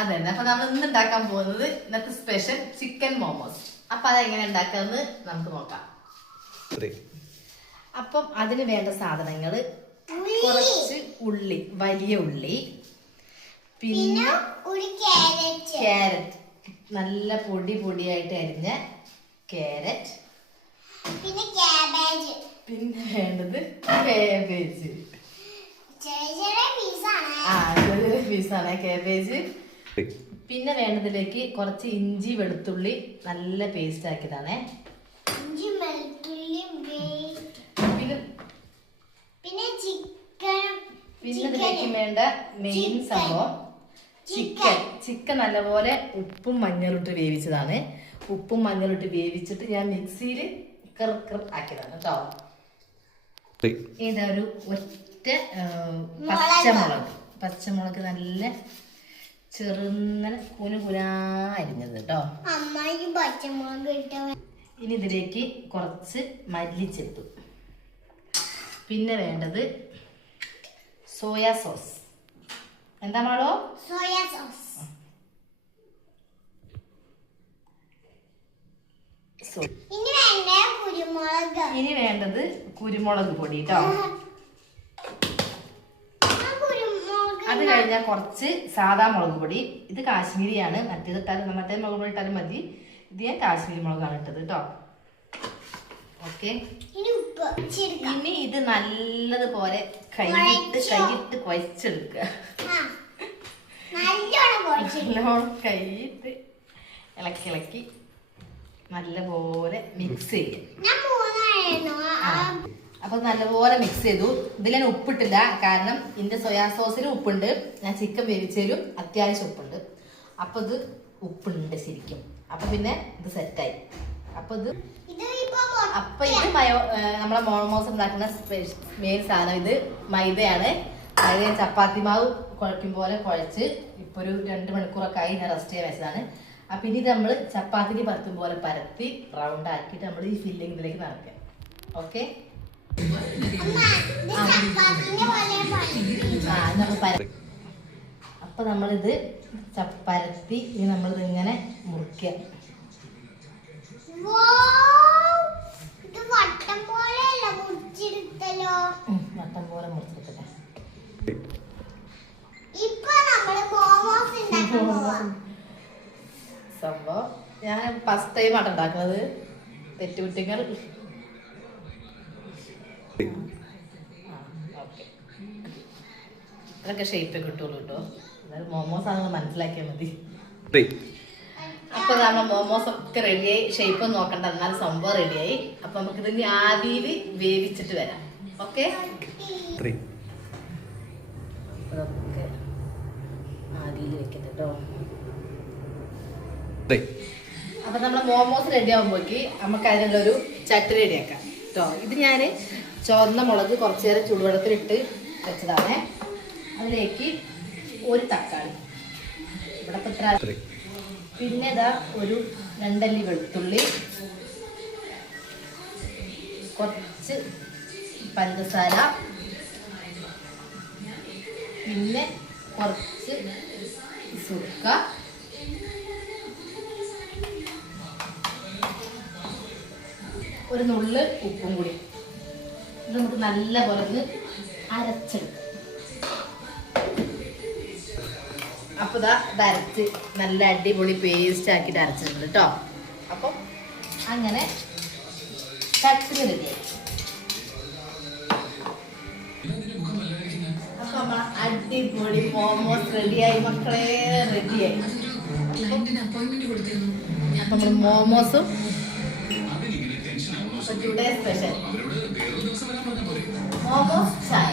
അതെ. അപ്പൊ നമ്മൾ ഇന്ന് ഉണ്ടാക്കാൻ പോകുന്നത് ഇന്നത്തെ സ്പെഷ്യൽ ചിക്കൻ മോമോസ്. അപ്പൊ അതെങ്ങനെ ഉണ്ടാക്കാന്ന് നമുക്ക് നോക്കാം. അപ്പം അതിന് വേണ്ട സാധനങ്ങള് കുറച്ച് ഉള്ളി, വലിയ ഉള്ളി, പിന്നെ ക്യാരറ്റ്, നല്ല പൊടിയായിട്ട് അരിഞ്ഞ ക്യാരറ്റ്, പിന്നെ വേണ്ടത് കാബേജ്. ചെറിയ പീസാണ് കാബേജ്. പിന്നെ വേണ്ടതിലേക്ക് കുറച്ച് ഇഞ്ചി വെളുത്തുള്ളി നല്ല പേസ്റ്റ് ആക്കിയതാണേ. പിന്നെ ഇതിലേക്ക് വേണ്ട മെയിൻ സംഭവം ചിക്കൻ നല്ലപോലെ ഉപ്പും മഞ്ഞളിട്ട് വേവിച്ചതാണ്. ഉപ്പും മഞ്ഞളിട്ട് വേവിച്ചിട്ട് ഞാൻ മിക്സിയിൽ ആക്കിയതാണ് കേട്ടോ. ഇതൊരു ഒറ്റ പച്ചമുളക് നല്ല ചെറുങ്ങനെ കുനുകുനാ അരിഞ്ഞത് കേട്ടോ. ഇനി ഇതിലേക്ക് കുറച്ച് മല്ലിച്ചെപ്പ്, പിന്നെ വേണ്ടത് സോയാ സോസ്. എന്താ മാളോ? Soya sauce. ഇനി വേണ്ടത് കുരുമുളക് പൊടി കേട്ടോ. അത് കഴിഞ്ഞാൽ കുറച്ച് സാധാ മുളക് പൊടി. ഇത് കാശ്മീരിയാണ്, മറ്റേ മുളക് പൊടി ഇട്ടാലും മതി. ഇത് ഞാൻ കാശ്മീരി മുളകാണ് ഇട്ടത് കേട്ടോ. ഓക്കെ. ഇനി ഇത് നല്ലതുപോലെ കൈയിട്ട് കുഴച്ചെടുക്കുക. കൈയിട്ട് ഇളക്കി നല്ലപോലെ മിക്സ് ചെയ്യും. അപ്പൊ നല്ലപോലെ മിക്സ് ചെയ്തു. ഇതിൽ ഞാൻ ഉപ്പിട്ടില്ല, കാരണം ഇതിന്റെ സോയാ സോസിന് ഉപ്പുണ്ട്. ഞാൻ ചിക്കൻ വേവിച്ചതിലും അത്യാവശ്യം ഉപ്പുണ്ട്. അപ്പൊ ഇത് ഉപ്പുണ്ട് ശരിക്കും. അപ്പൊ പിന്നെ ഇത് സെറ്റായി. അപ്പൊ ഇത് നമ്മളെ മോമോസ് ഉണ്ടാക്കുന്ന മെയിൻ സാധനം ഇത് മൈദയാണ്. മൈദ ചപ്പാത്തി മാവ് കുഴക്കും പോലെ കുഴച്ച് ഇപ്പൊ ഒരു 2 മണിക്കൂറൊക്കെ ആയി ഞാൻ റെസ്റ്റ് ചെയ്യാൻ വെച്ചതാണ്. അപ്പൊ ഇനി ഇത് നമ്മള് ചപ്പാത്തിക്ക് പരത്തും പോലെ പരത്തി റൗണ്ട് ആക്കിയിട്ട് നമ്മൾ ഈ ഫില്ലിംഗ് ഇതിലേക്ക് നിറയ്ക്കാം. ഓക്കെ. അപ്പൊ നമ്മളിത് പരത്തി ഇനി നമ്മളിത് ഇങ്ങനെ മുറിക്കുക. വട്ടം പോലെ മുറിച്ചെടുക്കട്ടെ. സംഭവം ഞാൻ ഫസ്റ്റ് ടൈം ആണ് ഉണ്ടാക്കുന്നത്. തെറ്റുകുറ്റങ്ങൾ. അതൊക്കെ ഷേപ്പ് കിട്ടുള്ളൂ കേട്ടോ. എന്നാലും മോമോസ് ആണെന്ന് മനസ്സിലാക്കിയാൽ മതി. അപ്പൊ നമ്മൾ മോമോസ് ഒക്കെ റെഡിയായി. ഷേപ്പ് ഒന്നും നോക്കണ്ട, എന്നാലും സംഭവം റെഡിയായി. അപ്പൊ നമുക്ക് ഇതിന് ആവിയിൽ വേവിച്ചിട്ട് വരാം. ഓക്കെ. അതൊക്കെ ആവിയിൽ വെക്കട്ടെ കേട്ടോ. അപ്പൊ നമ്മളെ മോമോസ് റെഡി ആകുമ്പോഴേക്ക് നമുക്ക് അതിനുള്ളൊരു ചട്ടി റെഡിയാക്കാം കേട്ടോ. ഇത് ഞാൻ ചുവന്ന മുളക് കുറച്ചു നേരം ചൂടുവെള്ളത്തിലിട്ട് വെച്ചതാണ്. അതിലേക്ക് ഒരു തക്കാളി, ഇവിടെ ഇത്ര, പിന്നെ ഇതാ ഒരു 2 അല്ലി വെളുത്തുള്ളി, കുറച്ച് പഞ്ചസാര, പിന്നെ കുറച്ച് സുർക്ക, ഒരു നുള്ള് ഉപ്പും കൂടി. ഇത് നമുക്ക് നല്ല പോലെ ഒന്ന് അരച്ചെടുക്കാം. അപ്പൊ ഇത് അരച്ച് നല്ല അടിപൊളി പേസ്റ്റ് ആക്കിയിട്ട് അരച്ചിട്ടുണ്ട് കേട്ടോ. അപ്പം അങ്ങനെ ചട്ടിന് റെഡിയായി. അപ്പൊ നമ്മളെ അടിപൊളി മോമോസ് റെഡിയായി മക്കളെ, റെഡിയായി. അപ്പൊ നമ്മൾ മോമോസും ടുഡേ സ്പെഷ്യൽ മോമോസ് ചായ.